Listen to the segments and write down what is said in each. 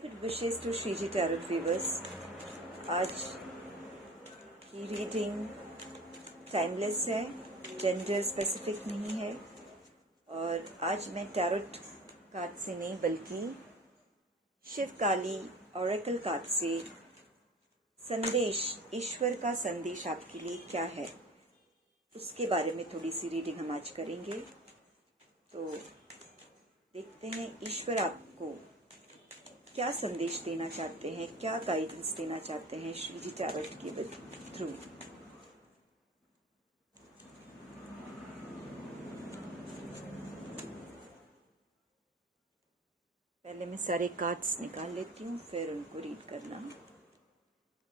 Good wishes to Shriji Tarot viewers. आज की reading timeless है, जेंडर स्पेसिफिक नहीं है और आज मैं टैरोट कार्ड से नहीं बल्कि शिव काली ऑरेकल कार्ड से संदेश, ईश्वर का संदेश आपके लिए क्या है उसके बारे में थोड़ी सी रीडिंग हम आज करेंगे। तो देखते हैं ईश्वर आपको क्या संदेश देना चाहते हैं, क्या गाइडेंस देना चाहते हैं श्रीजी टैरोट के थ्रू। पहले मैं सारे कार्ड्स निकाल लेती हूँ, फिर उनको रीड करना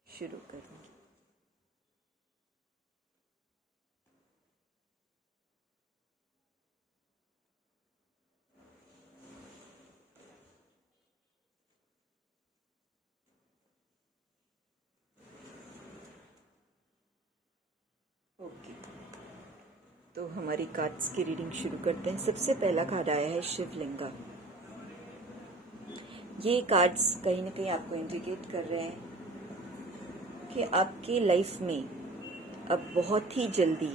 शुरू करूँगी। ओके, तो हमारी कार्ड्स की रीडिंग शुरू करते हैं। सबसे पहला कार्ड आया है शिवलिंगा। ये कार्ड्स कहीं ना कहीं आपको इंडिकेट कर रहे हैं कि आपके लाइफ में अब बहुत ही जल्दी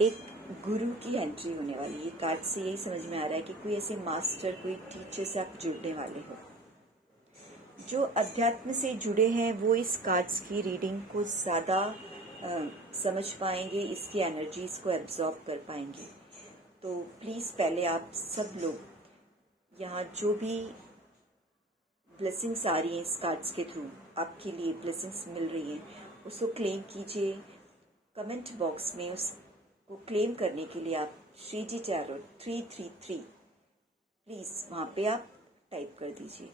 एक गुरु की एंट्री होने वाली है। ये कार्ड से यही समझ में आ रहा है कि कोई ऐसे मास्टर, कोई टीचर से आप जुड़ने वाले हो। जो अध्यात्म से जुड़े हैं वो इस कार्ड्स की रीडिंग को ज़्यादा समझ पाएंगे, इसकी एनर्जीज को एब्जॉर्ब कर पाएंगे। तो प्लीज़ पहले आप सब लोग यहाँ जो भी ब्लेसिंग्स आ रही हैं इस कार्ड्स के थ्रू, आपके लिए ब्लेसिंग्स मिल रही हैं, उसको क्लेम कीजिए। कमेंट बॉक्स में उसको क्लेम करने के लिए आप श्रीजी टैरोट 333 प्लीज़ वहाँ पे आप टाइप कर दीजिए।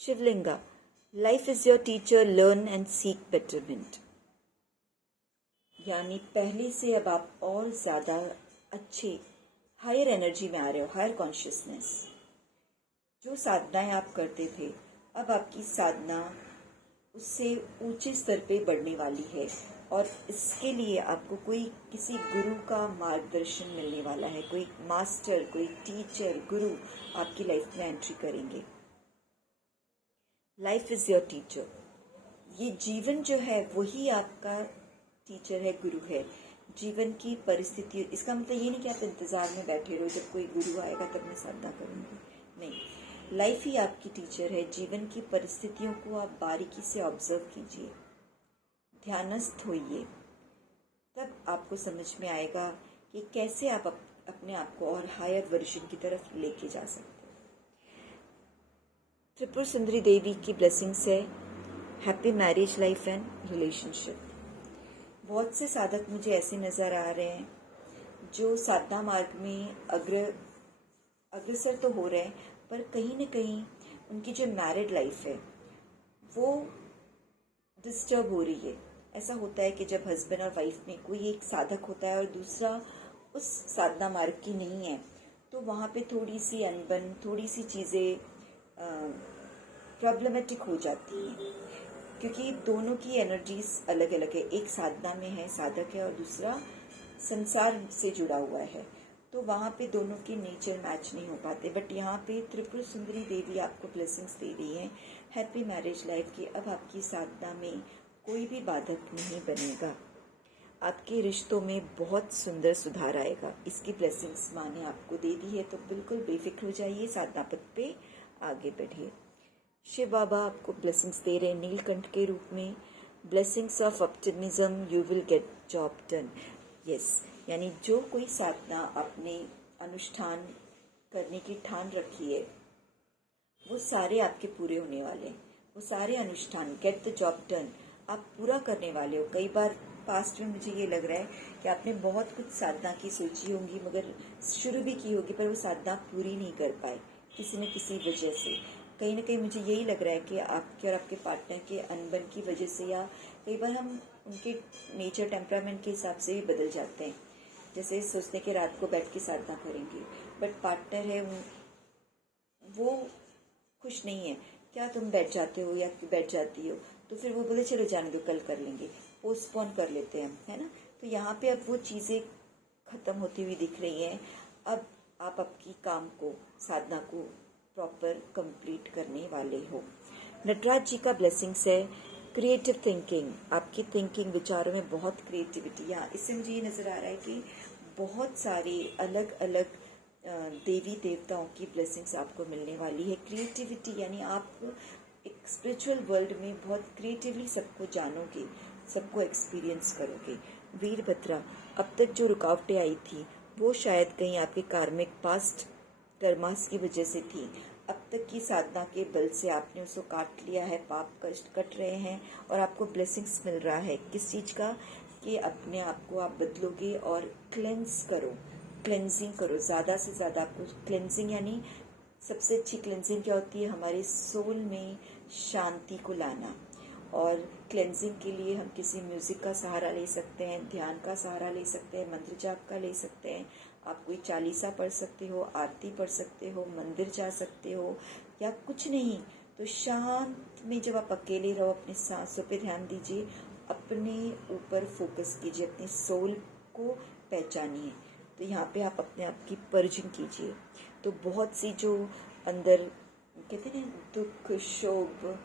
Shivalinga, life is your teacher, learn and seek betterment. यानी पहले से अब आप और ज़्यादा अच्छे हायर एनर्जी में आ रहे हो, हायर कॉन्शियसनेस। जो साधनाएं आप करते थे, अब आपकी साधना उससे ऊंचे स्तर पे बढ़ने वाली है और इसके लिए आपको कोई किसी गुरु का मार्गदर्शन मिलने वाला है। कोई मास्टर, कोई टीचर, गुरु आपकी लाइफ में एंट्री करेंगे। Life is your teacher. ये जीवन जो है वही आपका टीचर है, गुरु है। जीवन की परिस्थिति, इसका मतलब ये नहीं कि आप इंतज़ार में बैठे रहो जब कोई गुरु आएगा तब मैं साधना करूँगी, नहीं। लाइफ ही आपकी टीचर है। जीवन की परिस्थितियों को आप बारीकी से ऑब्जर्व कीजिए, ध्यानस्थ होइए, तब आपको समझ में आएगा कि कैसे आप अपने आप को और हायर वर्जन की तरफ लेके जा सकते हैं। त्रिपुर सुंदरी देवी की ब्लेसिंग्स है। Happy marriage life and relationship. बहुत से साधक मुझे ऐसे नज़र आ रहे हैं जो साधना मार्ग में अग्रसर तो हो रहे हैं, पर कहीं न कहीं उनकी जो मैरिड लाइफ है वो डिस्टर्ब हो रही है। ऐसा होता है कि जब हस्बैंड और वाइफ में कोई एक साधक होता है और दूसरा उस साधना मार्ग की नहीं है, तो वहाँ पे थोड़ी सी अनबन, थोड़ी सी चीज़ें प्रॉब्लमेटिक हो जाती हैं, क्योंकि दोनों की एनर्जीज अलग अलग है। एक साधना में है, साधक है, और दूसरा संसार से जुड़ा हुआ है, तो वहाँ पे दोनों के नेचर मैच नहीं हो पाते। बट यहाँ पे त्रिपुर सुंदरी देवी आपको ब्लेसिंग्स दे रही हैं हैप्पी मैरिज लाइफ की। अब आपकी साधना में कोई भी बाधक नहीं बनेगा, आपके रिश्तों में बहुत सुंदर सुधार आएगा। इसकी ब्लेसिंग्स माँ ने आपको दे दी है, तो बिल्कुल बेफिक्र हो जाइए, साधना पथ पे आगे बढ़िए। शिव बाबा आपको ब्लेसिंग्स दे रहे हैं नीलकंठ के रूप में। Blessings of optimism, you will get job done. Yes, यानी जो कोई साधना आपने अनुष्ठान करने की ठान रखी है वो सारे आपके पूरे होने वाले हैं। वो सारे अनुष्ठान, गेट द जॉब डन, आप पूरा करने वाले हो। कई बार पास्ट में मुझे ये लग रहा है कि आपने बहुत कुछ साधना की सोची होंगी, मगर शुरू भी की होगी, पर वो साधना पूरी नहीं कर पाए किसी न किसी वजह से। कहीं ना कहीं मुझे यही लग रहा है कि आपके और आपके पार्टनर के अनबन की वजह से, या कई बार हम उनके नेचर, टेम्परामेंट के हिसाब से भी बदल जाते हैं। जैसे सोचते हैं कि रात को बैठ के साधना करेंगे, बट पार्टनर है वो खुश नहीं है, क्या तुम बैठ जाते हो या बैठ जाती हो, तो फिर वो बोले चलो जाने दो, कल कर लेंगे, पोस्टपोन कर लेते हैं हम, है ना। तो यहाँ पे अब वो चीज़ें ख़त्म होती हुई दिख रही हैं। अब आप आपकी काम को, साधना को प्रॉपर कंप्लीट करने वाले हो। नटराज जी का ब्लेसिंग्स है क्रिएटिव थिंकिंग, आपकी थिंकिंग विचारों में बहुत क्रिएटिविटी। यहाँ इससे मुझे ये नज़र आ रहा है कि बहुत सारे अलग अलग देवी देवताओं की ब्लेसिंग्स आपको मिलने वाली है। क्रिएटिविटी यानी आप एक स्पिरिचुअल वर्ल्ड में बहुत क्रिएटिवली सबको जानोगे, सबको एक्सपीरियंस करोगे। वीरभद्रा, अब तक जो रुकावटें आई थी वो शायद कहीं आपके कार्मिक पास्ट कर्मास की वजह से थी। अब तक की साधना के बल से आपने उसको काट लिया है, पाप कष्ट कट रहे हैं और आपको ब्लेसिंग्स मिल रहा है। किस चीज़ का? कि अपने आप को आप बदलोगे और क्लेंस करो, क्लेंजिंग करो, ज़्यादा से ज़्यादा आपको क्लेंजिंग। यानी सबसे अच्छी क्लेंजिंग क्या होती है? हमारे सोल में शांति को लाना। और क्लेंजिंग के लिए हम किसी म्यूज़िक का सहारा ले सकते हैं, ध्यान का सहारा ले सकते हैं, मंत्र जाप का ले सकते हैं। आप कोई चालीसा पढ़ सकते हो, आरती पढ़ सकते हो, मंदिर जा सकते हो, या कुछ नहीं तो शांत में जब आप अकेले रहो अपनी सांसों पे ध्यान दीजिए, अपने ऊपर फोकस कीजिए, अपने सोल को पहचानिए। तो यहाँ पे आप अपने आप की पर्जिंग कीजिए। तो बहुत सी जो अंदर कहते हैं दुख, शोभ,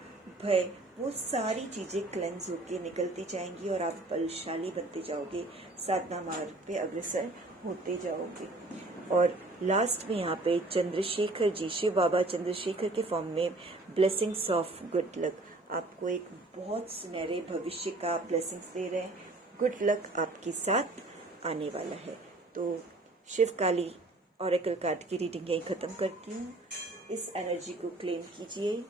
भय, वो सारी चीज़ें क्लेंस होके निकलती जाएंगी और आप बलशाली बनते जाओगे, साधना मार्ग पे अग्रसर होते जाओगे। और लास्ट में यहाँ पे चंद्रशेखर जी, शिव बाबा चंद्रशेखर के फॉर्म में ब्लेसिंग्स ऑफ गुड लक, आपको एक बहुत सुनहरे भविष्य का ब्लेसिंग्स दे रहे हैं। गुड लक आपके साथ आने वाला है। तो शिव काली ऑरेकल कार्ड की रीडिंग यहीं ख़त्म करती हूँ। इस एनर्जी को क्लेम कीजिए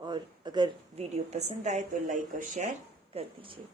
और अगर वीडियो पसंद आए तो लाइक और शेयर कर दीजिए।